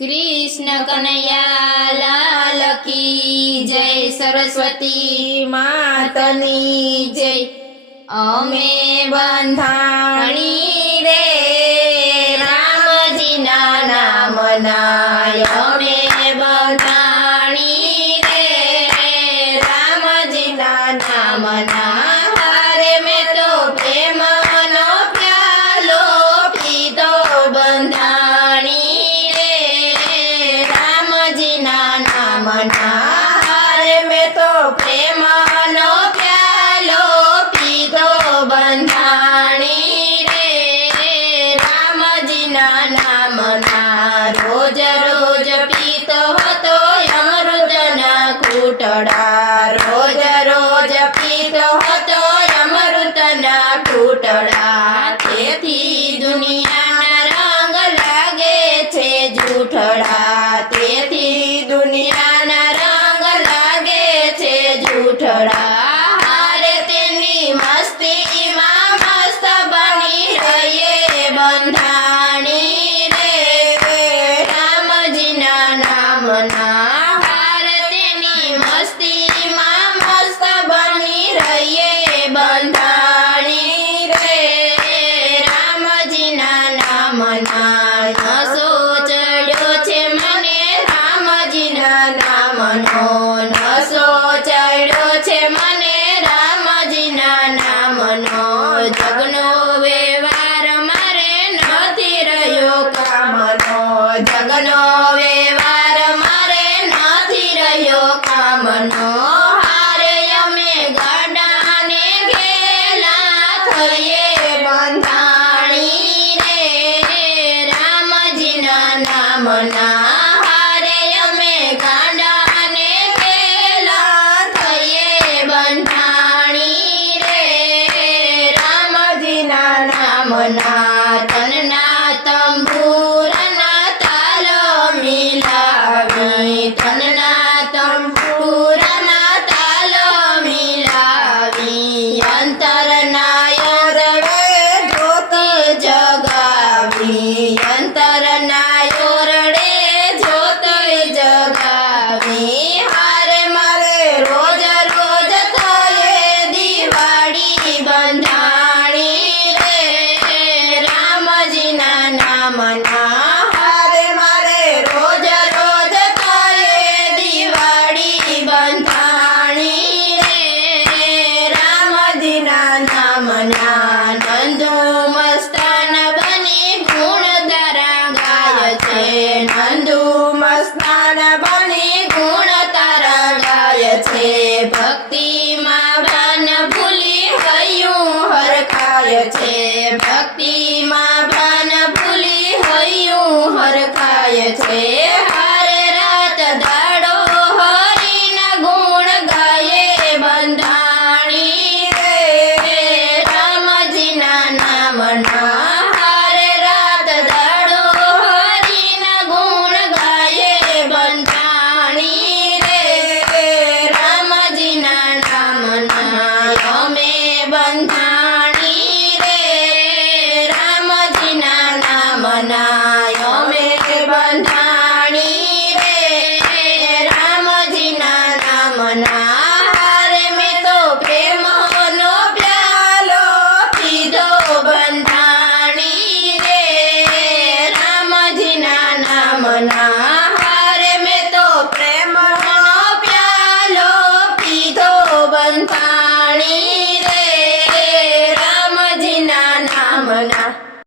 कृष्ण कन्हैया लाल की जय, सरस्वती मातनी जय। अमे बंधाणी रे रामजीना नामना, अमे बंधाणी रे रामजीना नामना। हारे में तो प्रेम नो प्यालो पीधो बंधाणी रे रामजीना नामना। हारे में तो प्रेम नो प्यालो पीधो बंधाणी रे रामजीना नामना। रोज रोज पीतो हतो अमृतना कूटड़ा, रोज रोज पीतो हतो अमृतना कूटड़ा। તેથી દુનિયાના રંગ લાગે છે જૂઠડા, તેથી દુનિયાના રંગ લાગે છે જૂઠડા। હારે તેની મસ્તીમાં મસ્ત બની રહીએ બંધાણી રે રામજીના નામના। હારે તેની મસ્તીમાં મસ્ત બની રહીએ બંધાણી રે રામજીના નામના। નશો ચડ્યો છે મને રામજીના નામનો, નશો ચડ્યો છે મને રામજીના નામનો। જગનો વ્યવહાર મારે નથી રહ્યો કામનો, જગનો વ્યવહાર મારે નથી રહ્યો કામનો। હારે અમે ગાડાને ઘેલા થઈએ બંધાણી રે રામજીના નામના। હારે અમે ગાડાને ઘેલા થઈએ બંધાણી રે રામજીના નામના। તનના તંબુરના તાલો મિલાવી, તનના તંબુરના તાલો મિલાવી। અંતરના યોરડે જ્યોત જગાવી, અંતરના યોરડે જ્યોત જગાવી। હારે મારે રોજ રોજ થયે દિવાળી બંધાણી રે રામજીના નામના। હારે મારે રોજ રોજ થયે દિવાળી બંધાણી રે રામજીના નામના। નંદુ મસ્તાન બની ગુણ તારા ગાય છે, નંદુ મસ્તાન બની ગુણ તારા ગાય છે। ભક્તિમાં ભાન ભૂલી હૈયું હરખાય છે, ભક્તિમાં ભાન ભૂલી હૈયું હરખાય છે। હારે રાત દાડો હરિના ગુણ ગાયે બંધાણી રે રામજીના નામના। હારે રાત દાડો હરિના ગુણ ગાયે બંધાણી રે રામજીના નામના। અમે બંધાણી રે રામજીના નામના, અમે બંધાણી રે રામજીના નામના। હારે મેં તો પ્રેમનો પ્યાલો પીધો બંધાણી રે રામજીના નામના।